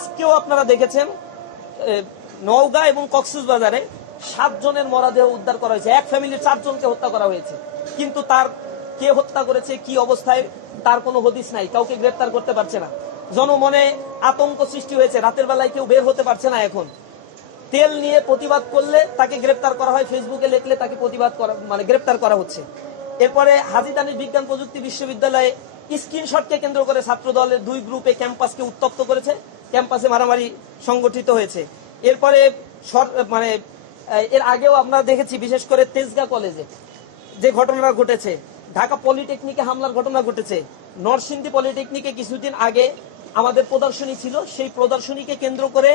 আজকেও আপনারা দেখেছেন নওগাঁ এবং কক্সবাজারে 7 জনের মরদেহ উদ্ধার করা হয়েছে, এক ফ্যামিলির 4 জনকে হত্যা করা হয়েছে, কিন্তু তার কে হত্যা করেছে, কি অবস্থায়, তার কোনো হদিস নাই, কাউকে গ্রেফতার করতে পারছে না। জনমনে আতঙ্ক সৃষ্টি হয়েছে, রাতের বেলায় কেউ বের হতে পারছে না। এখন তেল নিয়ে প্রতিবাদ করলে তাকে গ্রেফতার করা হয়, ফেসবুকে লিখলে তাকে প্রতিবাদ করা গ্রেফতার করা হচ্ছে। এরপরে হাজী দানিশ বিজ্ঞান প্রযুক্তি বিশ্ববিদ্যালয়ে স্ক্রিনশটকে কেন্দ্র করে ছাত্র দলের 2 গ্রুপে ক্যাম্পাসকে উত্তপ্ত করেছে, ক্যাম্পাসে মারামারি সংগঠিত হয়েছে। এরপরে এর আগেও আমরা দেখেছি, বিশেষ করে তেজগাঁ কলেজে যে ঘটনাটা ঘটেছে, ঢাকা পলিটেকনিকে হামলার ঘটনা ঘটেছে, নরসিংদী পলিটেকনিকে কিছুদিন আগে আমাদের প্রদর্শনী ছিল, সেই প্রদর্শনীকে কেন্দ্র করে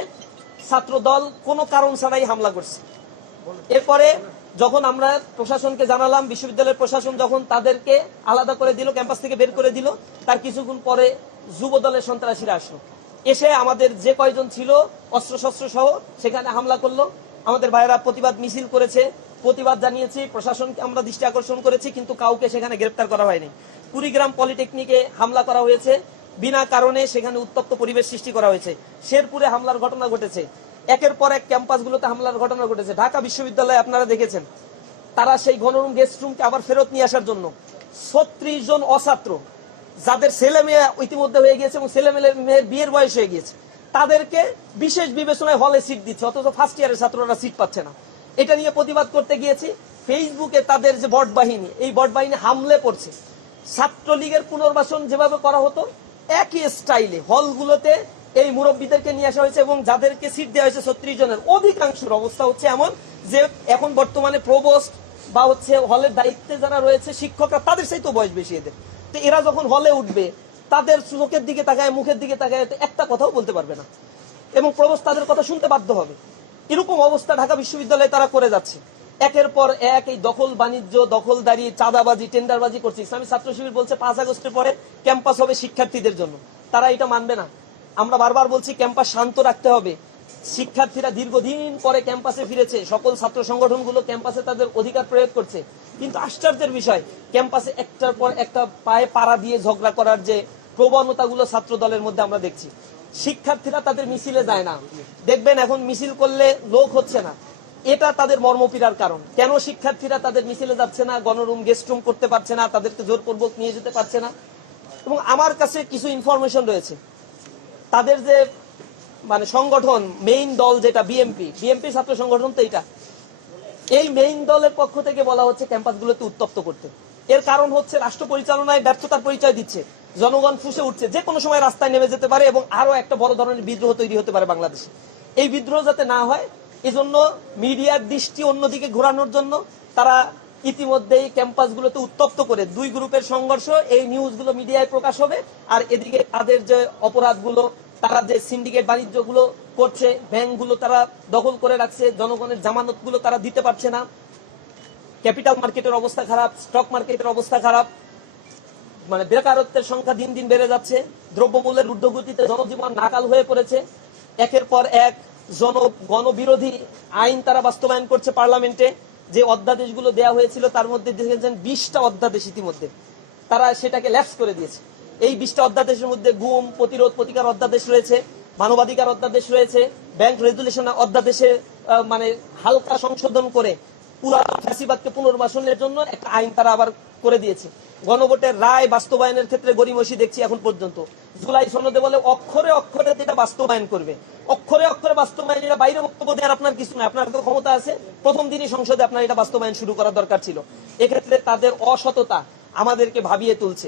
ছাত্র দল কোনো কারণ ছাড়াই হামলা করছে। এরপরে যখন আমরা প্রশাসনকে জানালাম, বিশ্ববিদ্যালয়ের প্রশাসন যখন তাদেরকে আলাদা করে দিল, ক্যাম্পাস থেকে বের করে দিল, তার কিছুক্ষণ পরে যুব দলের সন্ত্রাসীরা আসলো, এসে আমাদের যে কয়জন ছিল অস্ত্রশস্ত্র সহ সেখানে হামলা করলো। আমাদের ভাইয়েরা প্রতিবাদ মিছিল করেছে, প্রতিবাদ জানিয়েছি, প্রশাসনকে আমরা দৃষ্টি আকর্ষণ করেছি, কিন্তু কাউকে সেখানে গ্রেফতার করা হয়নি। কুড়িগ্রাম পলিটেকনিকে হামলা করা হয়েছে, বিনা কারণে সেখানে উত্তপ্ত পরিবেশ সৃষ্টি করা হয়েছে। শেরপুরে হামলার ঘটনা ঘটেছে, একের পর এক ক্যাম্পাসগুলোতে হামলার ঘটনা ঘটেছে। ঢাকা বিশ্ববিদ্যালয়ে আপনারা দেখেছেন, তারা সেই গণরুম গেস্ট রুমকে আবার ফেরত নিয়ে আসার জন্য 36 জন অছাত্র, যাদের ছেলে মেয়ে ইতিমধ্যে হয়ে গিয়েছে এবং ছেলে মেয়ের বিয়ের বয়স হয়ে গিয়েছে, তাদেরকে বিশেষ বিবেচনায় হলে সিট দিচ্ছে, অথচ ফার্স্ট ইয়ারের ছাত্ররা সিট পাচ্ছে না। এটা নিয়ে প্রতিবাদ করতে গিয়েছি, ফেসবুকে তাদের যে বট বাহিনী, এই বট বাহিনী হামলে পড়ছে। ছাত্রলীগের পুনর্বাসন যেভাবে করা হতো একই স্টাইলে হলগুলোতে এই মুরব্বীদেরকে নিয়ে আসা হয়েছে, এবং যাদেরকে সিট দেওয়া হয়েছে 36 জনের অধিকাংশের অবস্থা হচ্ছে এমন যে এখন বর্তমানে প্রভোস্ট বা হলের দায়িত্বে যারা রয়েছে শিক্ষকরা, তাদের সেই তো বয়স বেশি এদের। তো এরা যখন হলে উঠবে, তাদের চোখের দিকে তাকায়, মুখের দিকে তাকায়, একটা কথাও বলতে পারবে না, এবং প্রভোস্ট তাদের কথা শুনতে বাধ্য হবে। এরকম অবস্থা ঢাকা বিশ্ববিদ্যালয়ে তারা করে যাচ্ছে। একের পর এক এই দখল বাণিজ্য, দখলদারি, চাঁদাবাজি, টেন্ডারবাজি করছে। ইসলামী ছাত্র শিবির বলছে 5 আগস্টের পরে ক্যাম্পাস হবে শিক্ষার্থীদের জন্য, তারা এটা মানবে না। আমরা বারবার বলছি ক্যাম্পাস শান্ত রাখতে হবে। শিক্ষার্থীরা দীর্ঘদিন পরে ক্যাম্পাসে ফিরেছে, সকল ছাত্র সংগঠনগুলো ক্যাম্পাসে তাদের অধিকার প্রয়োগ করছে, কিন্তু আশ্চর্যের বিষয় ক্যাম্পাসে একটার পর একটা পায়ে পাড়া দিয়ে ঝগড়া করার যে প্রবণতাগুলো ছাত্র দলের মধ্যে আমরা দেখছি। শিক্ষার্থীরা তাদের মিছিলে যায় না, দেখবেন এখন মিছিল করলে লোক হচ্ছে না, এটা তাদের মর্মপীড়ার কারণ। কেন শিক্ষার্থীরা তাদের মিছিলে যাচ্ছে না, গণরুম গেস্ট রুম করতে পারছে না, তাদেরকে জোরপূর্বক নিয়ে যেতে পারছে না? এবং আমার কাছে কিছু ইনফরমেশন রয়েছে, তাদের যে সংগঠন মেইন দল যেটা বিএমপি ছাত্র সংগঠন, তো এই মেইন দলের পক্ষ থেকে বলা হচ্ছে ক্যাম্পাসগুলোতে উত্তপ্ত করতে। এর কারণ হচ্ছে রাষ্ট্র পরিচালনায় ব্যর্থতার পরিচয় দিচ্ছে, জনগণ ফুঁসে উঠছে, যে কোনো সময় রাস্তায় নেমে যেতে পারে এবং আরো একটা বড় ধরনের বিদ্রোহ তৈরি হতে পারে বাংলাদেশে। এই বিদ্রোহ যাতে না হয়, এজন্য মিডিয়ার দৃষ্টি অন্যদিকে ঘোরানোর জন্য তারা ইতিমধ্যেই ক্যাম্পাসগুলোতে উত্তপ্ত করে 2 গ্রুপের সংঘর্ষ, এই নিউজগুলো মিডিয়ায় প্রকাশ হবে, আর এদিকে তাদের যে অপরাধগুলো, তারা যে সিন্ডিকেট বাণিজ্যগুলো করছে, ব্যাংকগুলো তারা দখল করে রাখছে, জনগণের জামানতগুলো তারা দিতে পারছে না, ক্যাপিটাল মার্কেটের অবস্থা খারাপ, স্টক মার্কেটের অবস্থা খারাপ, বেকারত্বের সংখ্যা দিন দিন বেড়ে যাচ্ছে, দ্রব্যমূল্যের ঊর্ধ্বগতিতে জনজীবন নাকাল হয়ে পড়েছে। একের পর এক গণবিরোধী আইন তারা বাস্তবায়ন করছে পার্লামেন্টে। যে অধ্যাদেশগুলো দেওয়া হয়েছিল তার মধ্যে দেখেছেন 20টা অধ্যাদেশ ইতিমধ্যে তারা সেটাকে ল্যাপস করে দিয়েছে। এই 20টা অধ্যাদেশের মধ্যে গুম প্রতিরোধ প্রতিকার অধ্যাদেশ রয়েছে, মানবাধিকার অধ্যাদেশ রয়েছে, ব্যাংক রেগুলেশন অধ্যাদেশে হালকা সংশোধন করে পুরো ফ্যাসিবাদকে পুনর্বাসনের জন্য একটা আইন তারা আবার করে দিয়েছে। গণভোটের রায় বাস্তবায়নের ক্ষেত্রে গড়িমসি দেখছি এখন পর্যন্ত। জুলাই সনদে বলে অক্ষরে অক্ষরে এটা বাস্তবায়ন করবে, অক্ষরে অক্ষরে বাস্তবায়ন, এটা বাইরে বক্তব্য দেওয়ার আপনার কিছু নয়, আপনার তো ক্ষমতা আছে, প্রথম দিনই সংসদে আপনার এটা বাস্তবায়ন শুরু করার দরকার ছিল। এক্ষেত্রে তাদের অসততা আমাদেরকে ভাবিয়ে তুলছে।